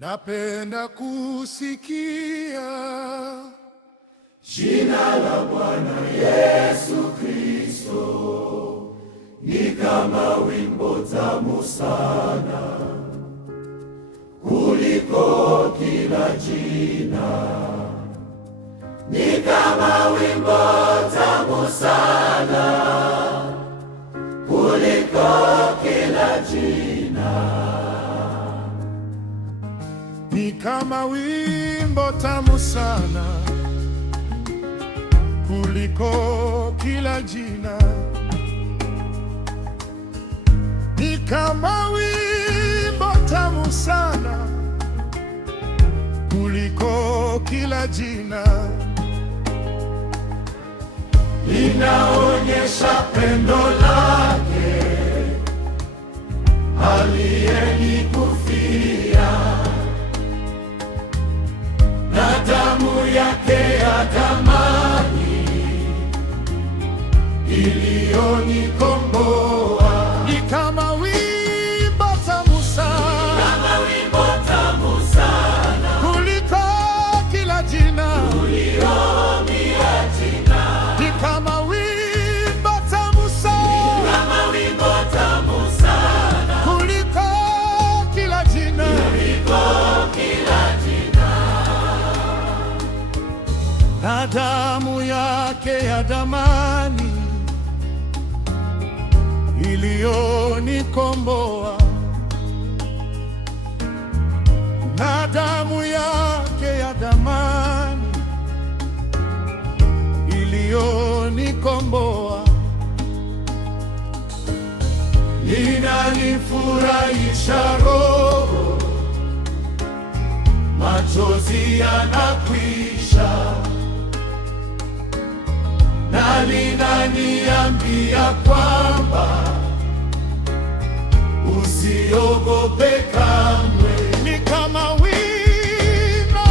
Napenda kusikia jina la Bwana Yesu Kristo, ni kama wimbo tamu sana kuliko kila jina, ni kama wimbo tamu sana kuliko kila jina, ni kama wimbo tamu sana kuliko kila jina, ni kama wimbo tamu sana kuliko kila jina, linaonyesha pendo lake aliyenikufia, na damu yake ya thamani iliyonikomboa, ni kama wimbo tamu sana, kama wimbo tamu sana kuliko kila jina, kuliko kila jina, ni kama wimbo tamu sana, kama wimbo tamu sana kuliko kila jina, kuliko kila jina, na damu yake ya thamani iliyonikomboa, na damu yake ya thamani iliyonikomboa, linanifurahisha roho, machozi yanakwisha, na linaniambia kwamba usiogope kamwe, ni kama wimbo,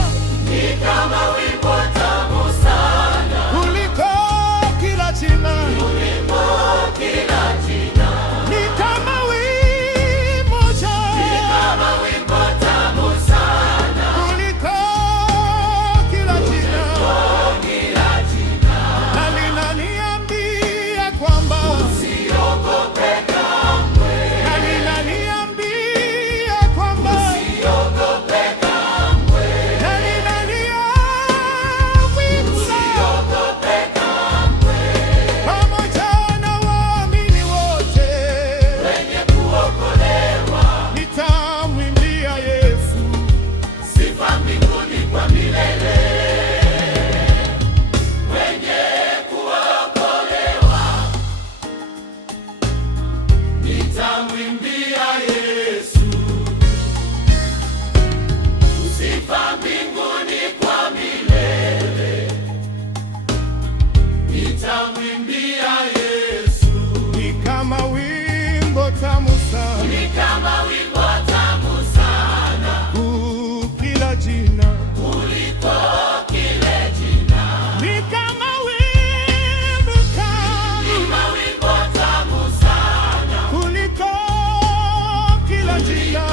ni kama wimbo tamu sana kuliko kila jina, kuliko kila jina, ni kama wimbo ni kama wimbo tamu sana kuliko kila jina, kila jina, na linaniambia kwamba usiogope kamwe, na linaniambia kwamba usiogope kamwe, na linaniambia usiogope kamwe, pamoja na waamini wote wenye kuokolewa, nitamwimbia Yesu sifa mbinguni kwa milele. Wenye kuokolewa, nitamwimbia Yesu sifa mbinguni kwa milele. Nitamwimbia Yesu, ni kama wimbo tamu sana ni kama wimbo tamu sana kila jina, kuliko kile jina, ni kama wimbo tamu kama wimbo tamu sana kuliko kila jina,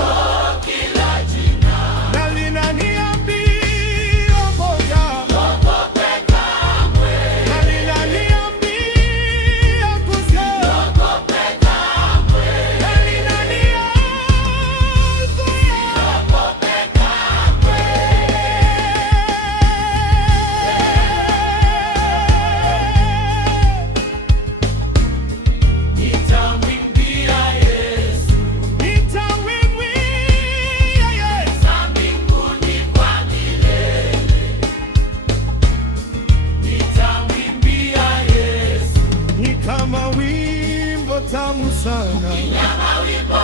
kila jina, na linaniambia moja, ogope kamwe, na linaniambia kusema, ogope kamwe, na linaniambia ogope kamwe. Nitamwimbia Yesu nitamwimbia Yesu, za mbinguni kwa milele. Nitamwimbia Yesu ni kama wimbo tamu sana kama wimbo